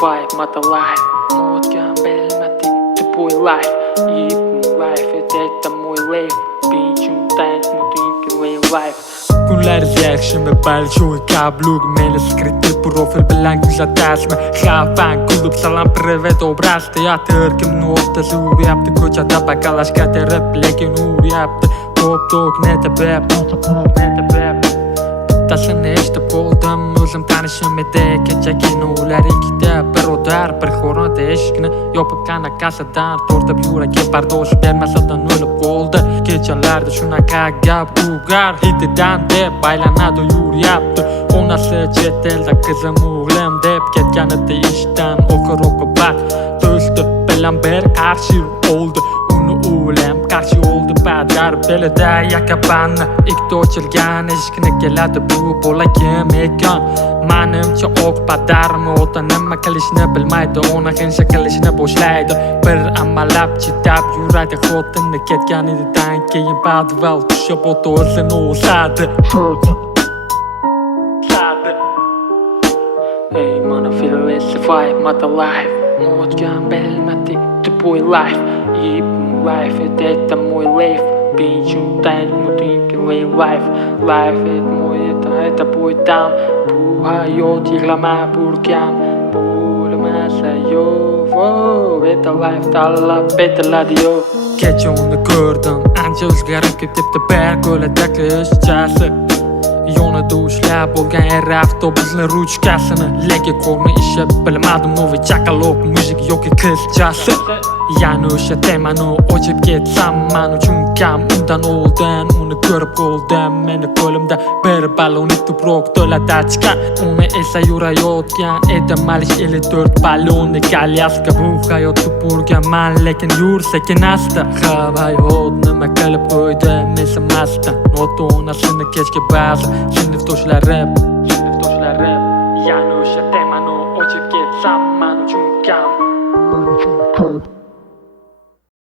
vibe, mata life. Muutkaan belmäti, tupui life. Ipun life, et että mui life. Bichun täis, mut inkilui life. Kunlar reaction большой каблук Мені скритий профиль bilan kuzatashmi Xavfan kulib salam privet obraz Teatr kimni o'rtasi uryapti Ko'chada bakalashga terib lekin uryapti Top-tok neta beb Bittasini eshitib qoldim O'zim tanishim edi Kechagina ular ikkita birodar Bir xo'ronda eshikni yopib qanaqasidan Tortib yuragi bardosh bermasadan o'lib qoldi Kechalarda shunaqa gap ugar Hitidan deb aylanadi yuryapti Onasi chet elda qizim o'g'lim deb ketgan edi ishdan Oxir oqibat do'sti bilan bir qarshi oldi Uni o'g'lim qarshi oldi Padar belida yakabanni Ikkita ochilgan eshikni keladi bu bola kim ekan Manimcha oq padarmi ota nima qilishni bilmaydi Ona hinsha qilishni boshlaydi Bir amallab chidab yuradi Xotinni ketgan edidan keyin badval tushib ota o'zini o'sadi Hey, mana filesi vibe, mata life. Muutkaan belmäti, tupui life. Ipun life, et että mui life. Bichun täis, mut inkilui life. Life, et mui että puitaan. Puha jo tiglama purkiaan. Puulemassa jo, wow. Eta life talla beteladi jo. Kecha uni ko'rdim Ancha o'zgarib ketibdi Berko'ladagi ishchasi Yonida ushlab bo'lgan er avtobusni ruchkasini Lega ko'rni ishi bilmadim Novi chaqaloq mujik yoki qizchasi Yani o'sha temani ochib ketsam Man uchun kam undan oldin Uni ko'rib qoldim Meni qo'limda bir ballon tuproq to'lada chiqqan Uni esa yurayotgan edi Malish 54 ballonni kalyaska Bu hayot tupurganman lekin yur sekin asta Hayot nima qilib qo'ydi mesimasdan Ota onasini kechga ba'zi sinfdoshlari